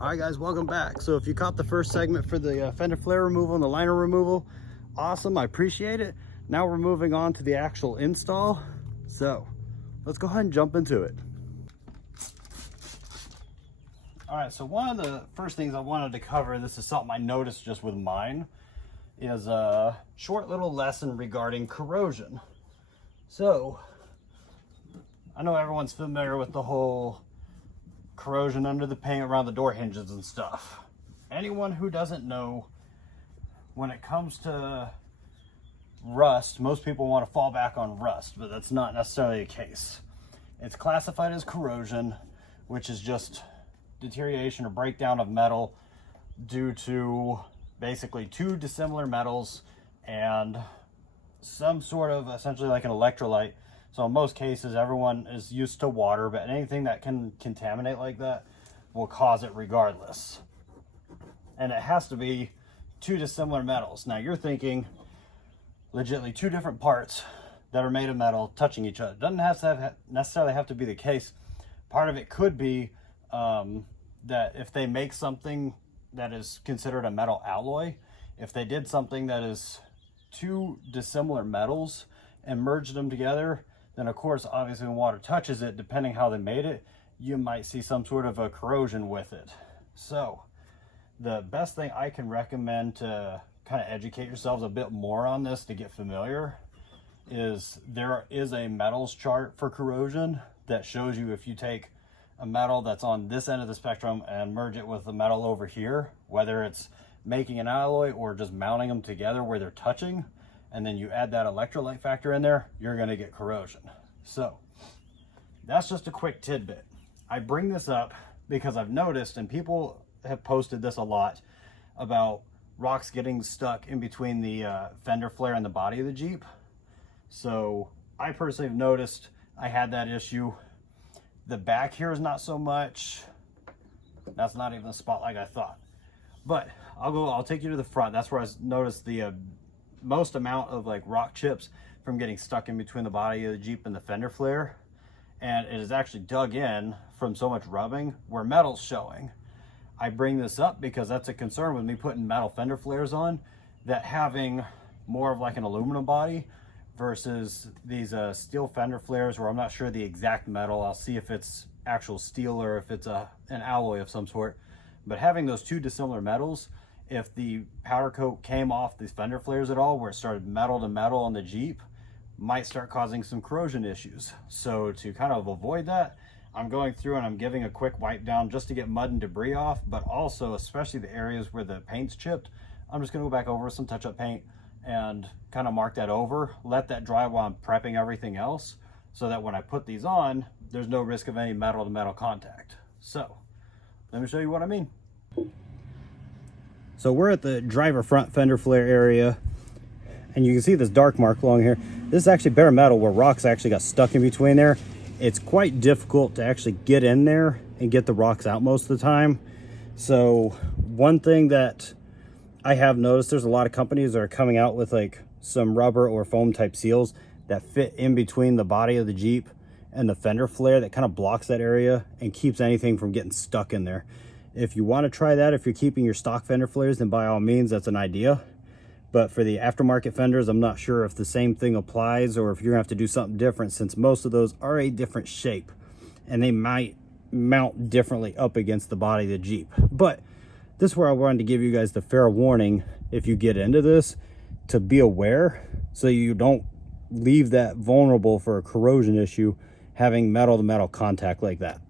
All right, guys, welcome back. So if you caught the first segment for the fender flare removal and the liner removal, awesome, I appreciate it. Now we're moving on to the actual install. So let's go ahead and jump into it. All right, so one of the first things I wanted to cover, this is something I noticed just with mine, is a short little lesson regarding corrosion. So I know everyone's familiar with the whole corrosion under the paint around the door hinges and stuff. Anyone who doesn't know, when it comes to rust, most people want to fall back on rust, but that's not necessarily the case. It's classified as corrosion, which is just deterioration or breakdown of metal due to basically two dissimilar metals and some sort of essentially like an electrolyte. So in most cases, everyone is used to water, but anything that can contaminate like that will cause it regardless. And it has to be two dissimilar metals. Now you're thinking legitimately two different parts that are made of metal touching each other. Doesn't necessarily have to be the case. Part of it could be that if they make something that is considered a metal alloy, if they did something that is two dissimilar metals and merged them together, then of course, obviously when water touches it, depending how they made it, you might see some sort of a corrosion with it. So the best thing I can recommend to kind of educate yourselves a bit more on this to get familiar is there is a metals chart for corrosion that shows you if you take a metal that's on this end of the spectrum and merge it with the metal over here, whether it's making an alloy or just mounting them together where they're touching, and then you add that electrolyte factor in there, you're going to get corrosion. So that's just a quick tidbit. I bring this up because I've noticed, and people have posted this a lot, about rocks getting stuck in between the fender flare and the body of the Jeep. So I personally have noticed I had that issue. The back here is not so much. That's not even a spot like I thought. But I'll take you to the front. That's where I noticed the most amount of like rock chips from getting stuck in between the body of the Jeep and the fender flare. And it is actually dug in from so much rubbing where metal's showing. I bring this up because that's a concern with me putting metal fender flares on, that having more of like an aluminum body versus these steel fender flares where I'm not sure the exact metal. I'll see if it's actual steel or if it's an alloy of some sort. But having those two dissimilar metals, if the powder coat came off these fender flares at all, where it started metal to metal on the Jeep, might start causing some corrosion issues. So to kind of avoid that, I'm going through and I'm giving a quick wipe down just to get mud and debris off, but also especially the areas where the paint's chipped, I'm just gonna go back over with some touch-up paint and kind of mark that over, let that dry while I'm prepping everything else, so that when I put these on, there's no risk of any metal to metal contact. So let me show you what I mean. So we're at the driver front fender flare area, and you can see this dark mark along here. This is actually bare metal where rocks actually got stuck in between there. It's quite difficult to actually get in there and get the rocks out most of the time. So one thing that I have noticed, there's a lot of companies that are coming out with like some rubber or foam type seals that fit in between the body of the Jeep and the fender flare that kind of blocks that area and keeps anything from getting stuck in there. If you want to try that, if you're keeping your stock fender flares, then by all means, that's an idea. But for the aftermarket fenders, I'm not sure if the same thing applies or if you're gonna have to do something different, since most of those are a different shape and they might mount differently up against the body of the Jeep. But this is where I wanted to give you guys the fair warning, if you get into this, to be aware so you don't leave that vulnerable for a corrosion issue, having metal to metal contact like that.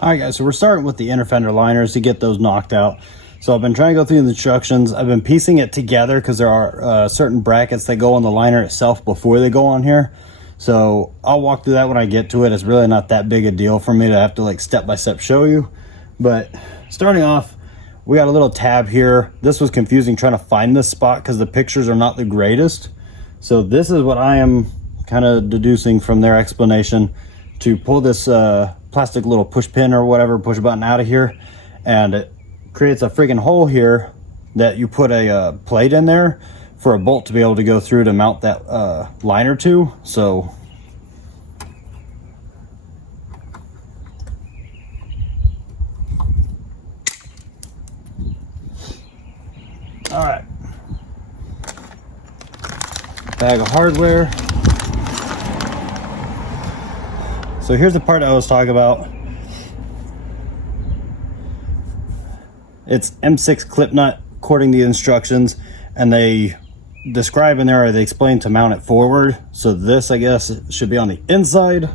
All right, guys, so we're starting with the inner fender liners to get those knocked out. So I've been trying to go through the instructions. I've been piecing it together because there are certain brackets that go on the liner itself before they go on here. So I'll walk through that when I get to it. It's really not that big a deal for me to have to like step by step show you. But starting off, we got a little tab here. This was confusing trying to find this spot because the pictures are not the greatest. So this is what I am kind of deducing from their explanation, to pull this plastic little push pin or whatever, push button out of here, and it creates a friggin' hole here that you put a plate in there for a bolt to be able to go through to mount that liner to. So All right. Bag of hardware. So here's the part I was talking about. It's M6 clip nut according to the instructions, and they describe in there, or they explain to mount it forward. So this, I guess, should be on the inside.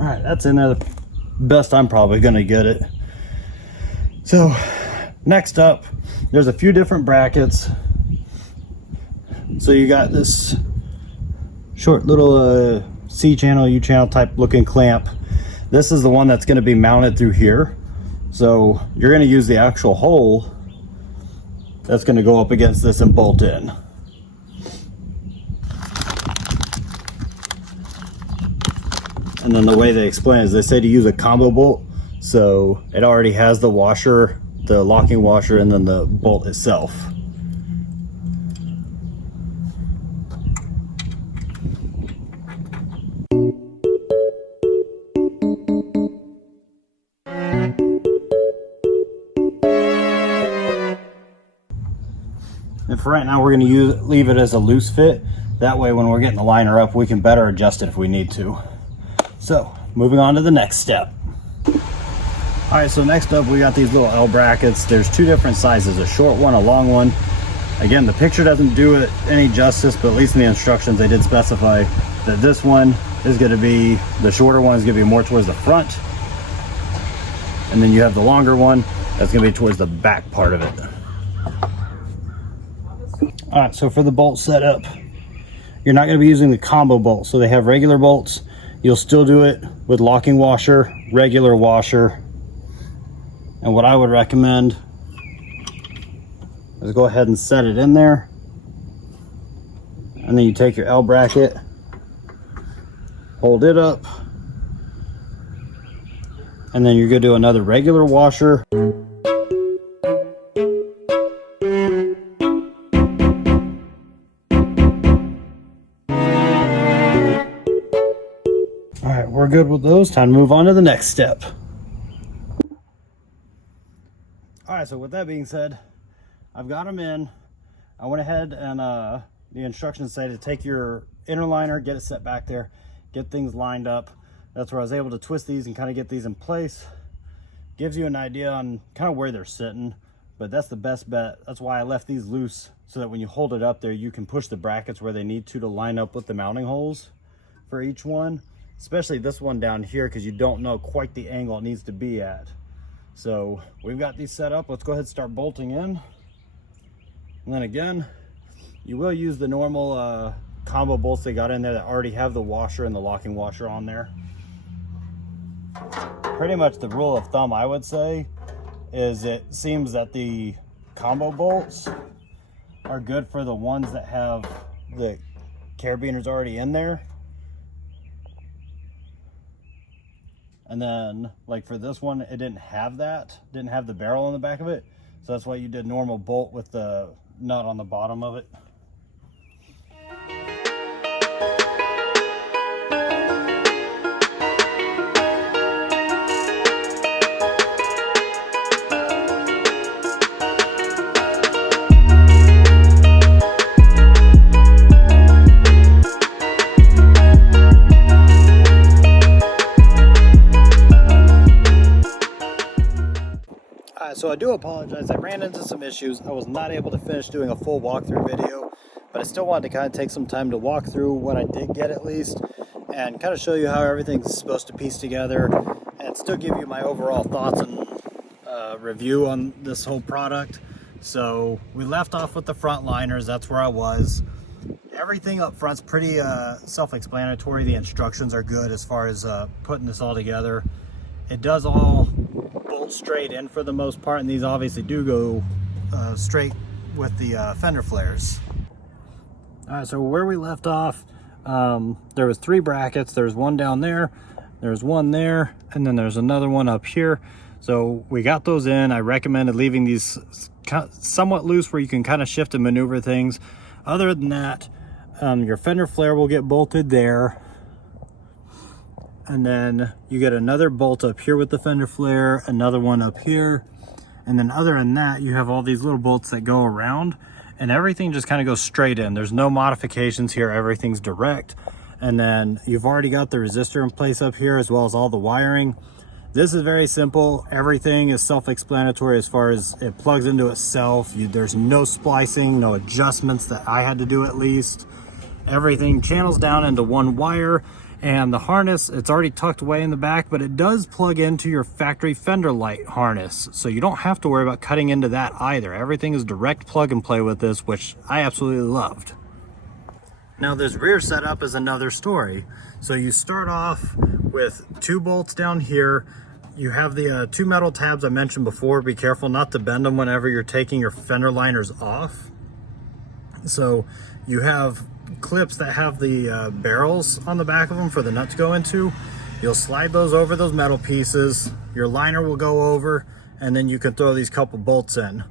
All right, that's in there the best I'm probably gonna get it. So next up, there's a few different brackets. So you got this short little C channel, U channel type looking clamp. This is the one that's gonna be mounted through here. So you're gonna use the actual hole that's gonna go up against this and bolt in. And then the way they explain is they say to use a combo bolt, so it already has the washer, the locking washer, and then the bolt itself. And for right now, we're going to leave it as a loose fit. That way, when we're getting the liner up, we can better adjust it if we need to. So, moving on to the next step. All right, so next up, we got these little L brackets. There's two different sizes, a short one, a long one. Again, the picture doesn't do it any justice, but at least in the instructions, they did specify that this one is going to be, the shorter one is going to be more towards the front. And then you have the longer one, that's going to be towards the back part of it. All right, so for the bolt setup, you're not going to be using the combo bolt. So they have regular bolts. You'll still do it with locking washer, regular washer. And what I would recommend is go ahead and set it in there. And then you take your L bracket, hold it up, and then you're going to do another regular washer. We're good with those. Time to move on to the next step. All right, so with that being said, I've got them in. I went ahead and the instructions say to take your inner liner, get it set back there, get things lined up. That's where I was able to twist these and kind of get these in place. Gives you an idea on kind of where they're sitting, but that's the best bet. That's why I left these loose, so that when you hold it up there, you can push the brackets where they need to line up with the mounting holes for each one. Especially this one down here, because you don't know quite the angle it needs to be at. So we've got these set up. Let's go ahead and start bolting in. And then again, you will use the normal combo bolts they got in there that already have the washer and the locking washer on there. Pretty much the rule of thumb, I would say, is it seems that the combo bolts are good for the ones that have the carabiners already in there. And then, like for this one, it didn't have that, didn't have the barrel on the back of it. So that's why you did normal bolt with the nut on the bottom of it. So I do apologize, I ran into some issues. I was not able to finish doing a full walkthrough video, but I still wanted to kind of take some time to walk through what I did get at least, and kind of show you how everything's supposed to piece together, and still give you my overall thoughts and review on this whole product. So we left off with the front liners, that's where I was. Everything up front's pretty self-explanatory. The instructions are good as far as putting this all together. It does all bolt straight in for the most part, and these obviously do go straight with the fender flares. All right, so where we left off, there was 3 brackets. There's one down there, there's one there, and then there's another one up here. So we got those in. I recommended leaving these somewhat loose where you can kind of shift and maneuver things. Other than that, your fender flare will get bolted there. And then you get another bolt up here with the fender flare, another one up here. And then other than that, you have all these little bolts that go around, and everything just kind of goes straight in. There's no modifications here, everything's direct. And then you've already got the resistor in place up here as well as all the wiring. This is very simple. Everything is self-explanatory as far as it plugs into itself. There's no splicing, no adjustments that I had to do at least. Everything channels down into one wire, and the harness, it's already tucked away in the back, but it does plug into your factory Fender light harness. So you don't have to worry about cutting into that either. Everything is direct plug and play with this, which I absolutely loved. Now this rear setup is another story. So you start off with 2 bolts down here. You have the 2 metal tabs I mentioned before. Be careful not to bend them whenever you're taking your fender liners off. So you have clips that have the barrels on the back of them for the nut to go into. You'll slide those over those metal pieces. Your liner will go over, and then you can throw these couple bolts in.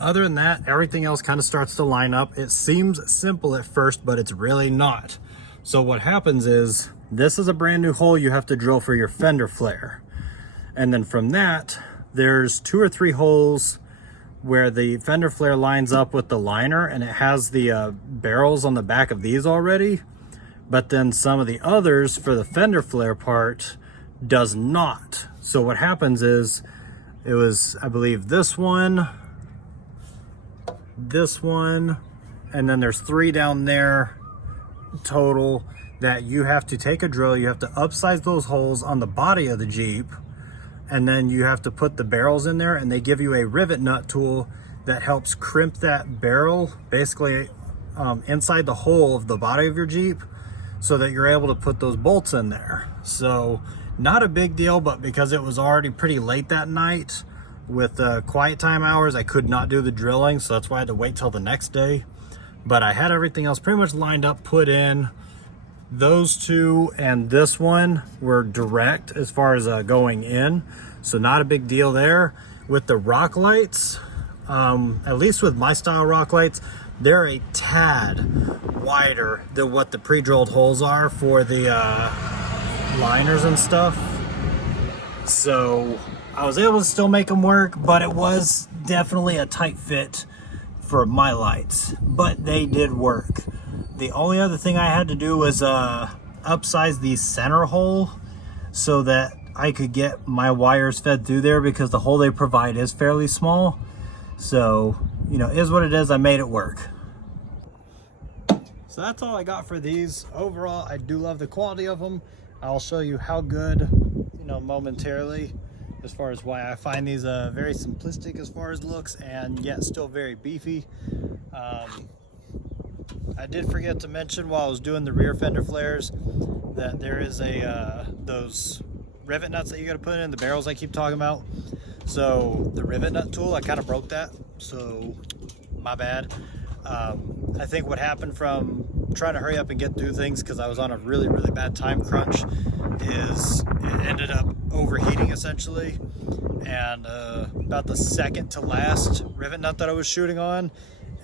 Other than that, everything else kind of starts to line up. It seems simple at first, but it's really not. So what happens is, this is a brand new hole you have to drill for your fender flare. And then from that, there's 2 or 3 holes where the fender flare lines up with the liner, and it has the barrels on the back of these already. But then some of the others for the fender flare part does not. So what happens is, it was, I believe, this one, and then there's 3 down there total that you have to take a drill. You have to upsize those holes on the body of the Jeep, and then you have to put the barrels in there, and they give you a rivet nut tool that helps crimp that barrel basically inside the hole of the body of your Jeep, so that you're able to put those bolts in there. So not a big deal, but because it was already pretty late that night with quiet time hours, I could not do the drilling, so that's why I had to wait till the next day. But I had everything else pretty much lined up, put in. Those 2 and this one were direct as far as going in, so not a big deal there. With the rock lights, at least with my style rock lights, they're a tad wider than what the pre-drilled holes are for the liners and stuff. So I was able to still make them work, but it was definitely a tight fit for my lights, but they did work. The only other thing I had to do was upsize the center hole so that I could get my wires fed through there, because the hole they provide is fairly small. So, you know, is what it is. I made it work. So that's all I got for these. Overall, I do love the quality of them. I'll show you how good, you know, momentarily, as far as why I find these very simplistic as far as looks, and yet still very beefy. I did forget to mention while I was doing the rear fender flares that there is those rivet nuts that you got to put in the barrels I keep talking about. So the rivet nut tool, I kind of broke that, so my bad. I think what happened from trying to hurry up and get through things, because I was on a really bad time crunch, is it ended up overheating essentially, and about the second to last rivet nut that I was shooting on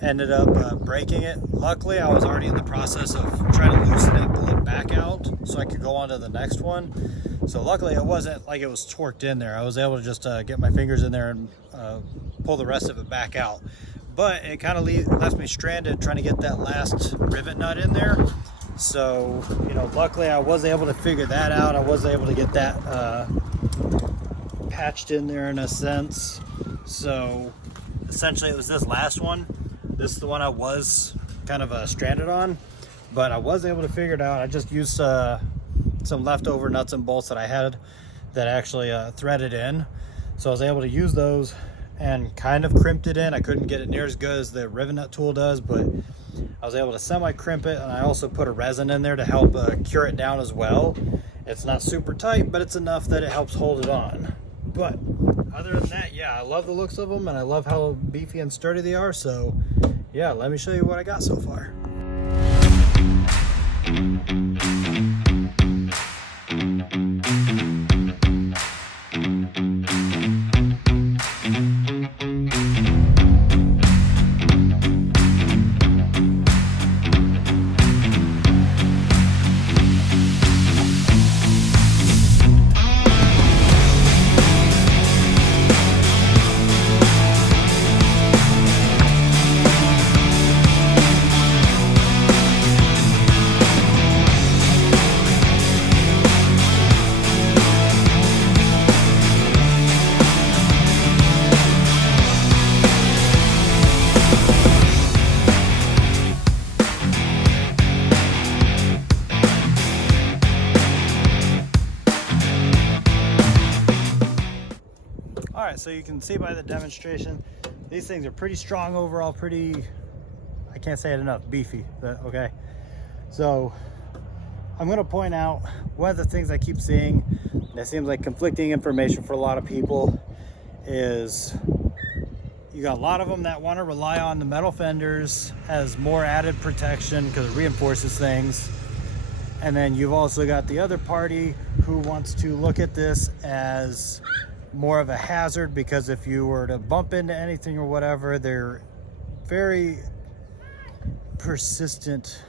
ended up breaking it. Luckily, I was already in the process of trying to loosen it and pull it back out so I could go on to the next one. So luckily it wasn't like it was torqued in there. I was able to just get my fingers in there and pull the rest of it back out. But it kind of left me stranded trying to get that last rivet nut in there. So, you know, luckily I was able to figure that out. I was able to get that patched in there in a sense. So essentially it was this last one. This is the one I was kind of stranded on, but I was able to figure it out. I just used some leftover nuts and bolts that I had that actually threaded in. So I was able to use those and kind of crimped it in. I couldn't get it near as good as the rivet nut tool does, but I was able to semi-crimp it, and I also put a resin in there to help cure it down as well. It's not super tight, but it's enough that it helps hold it on. But other than that, yeah, I love the looks of them, and I love how beefy and sturdy they are. So yeah, let me show you what I got so far. so you can see by the demonstration, these things are pretty strong overall, pretty, I can't say it enough, beefy, but okay. So I'm going to point out one of the things I keep seeing that seems like conflicting information for a lot of people is you got a lot of them that want to rely on the metal fenders as more added protection because it reinforces things. And then you've also got the other party who wants to look at this as more of a hazard because if you were to bump into anything or whatever, they're very persistent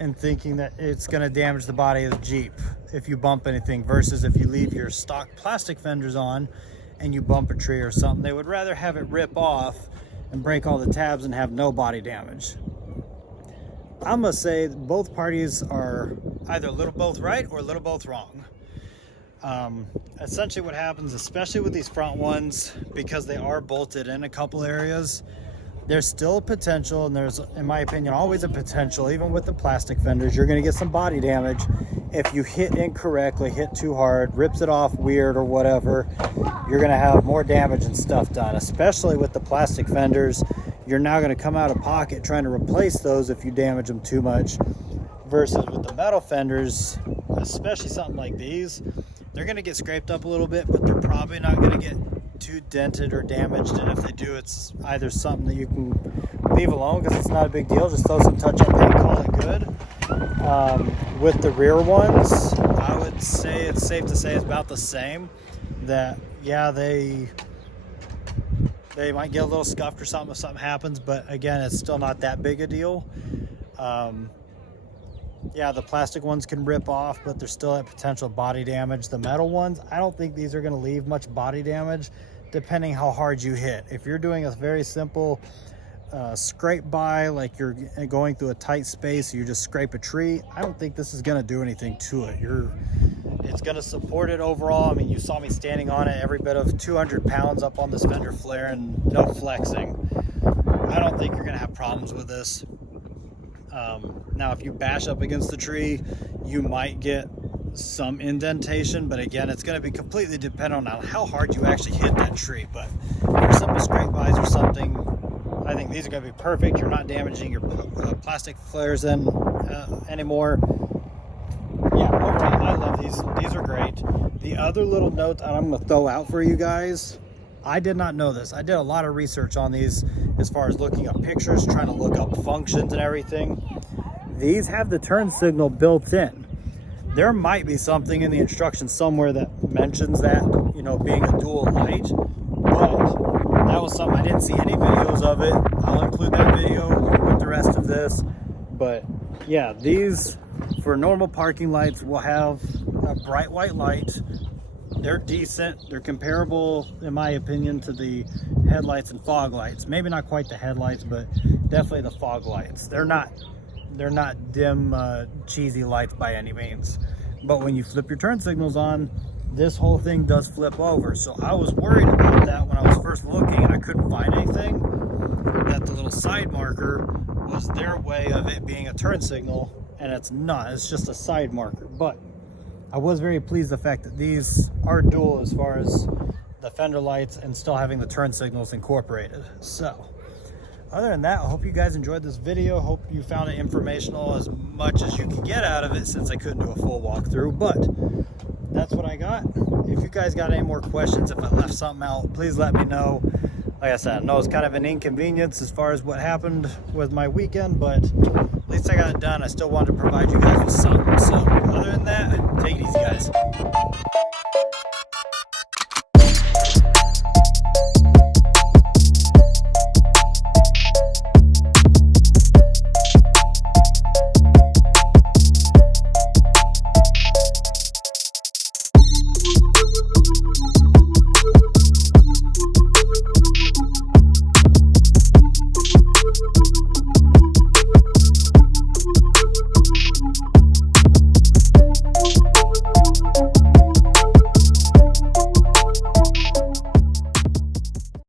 in thinking that it's going to damage the body of the Jeep if you bump anything, versus if you leave your stock plastic fenders on and you bump a tree or something, they would rather have it rip off and break all the tabs and have no body damage. I'm gonna say both parties are either a little both right or a little both wrong. Essentially what happens, especially with these front ones, because they are bolted in a couple areas, there's still a potential, and there's, in my opinion, always a potential, even with the plastic fenders, you're gonna get some body damage if you hit incorrectly, hit too hard, rips it off weird or whatever. You're gonna have more damage and stuff done, especially with the plastic fenders. You're now gonna come out of pocket trying to replace those if you damage them too much, versus with the metal fenders, especially something like these, they're gonna get scraped up a little bit, but they're probably not gonna get too dented or damaged, and if they do, it's either something that you can leave alone because it's not a big deal, just throw some touch-up paint, call it good. With the rear ones, I would say it's safe to say it's about the same. That yeah, they might get a little scuffed or something if something happens, but again, it's still not that big a deal. Yeah, the plastic ones can rip off, but there's still that potential body damage. The metal ones, I don't think these are going to leave much body damage depending how hard you hit. If you're doing a very simple scrape by, like you're going through a tight space, you just scrape a tree, I don't think this is going to do anything to it. It's going to support it overall. I mean, you saw me standing on it, every bit of 200 pounds up on this Fender flare and no flexing. I don't think you're going to have problems with this. Now, if you bash up against the tree, you might get some indentation, but again, it's going to be completely dependent on how hard you actually hit that tree. But for simple scrape bys or something, I think these are going to be perfect. You're not damaging your plastic flares anymore. Yeah, overall, I love these. These are great. The other little note that I'm going to throw out for you guys, I did not know this. I did a lot of research on these as far as looking up pictures, trying to look up functions and everything. These have the turn signal built in. There might be something in the instructions somewhere that mentions that, you know, being a dual light, but that was something I didn't see any videos of it. I'll include that video with the rest of this. But yeah, these for normal parking lights will have a bright white light. They're decent. They're comparable, in my opinion, to the headlights and fog lights. Maybe not quite the headlights, but definitely the fog lights. They're not dim, cheesy lights by any means. But when you flip your turn signals on, this whole thing does flip over. So I was worried about that when I was first looking and I couldn't find anything, that the little side marker was their way of it being a turn signal, and it's not. It's just a side marker. But I was very pleased the fact that these are dual as far as the fender lights and still having the turn signals incorporated. So other than that, I hope you guys enjoyed this video. Hope you found it informational as much as you could get out of it, since I couldn't do a full walkthrough, but that's what I got. If you guys got any more questions, if I left something out, please let me know. Like I said, I know it's kind of an inconvenience as far as what happened with my weekend, but at least I got it done. I still wanted to provide you guys with something. So other than that, take it easy, guys.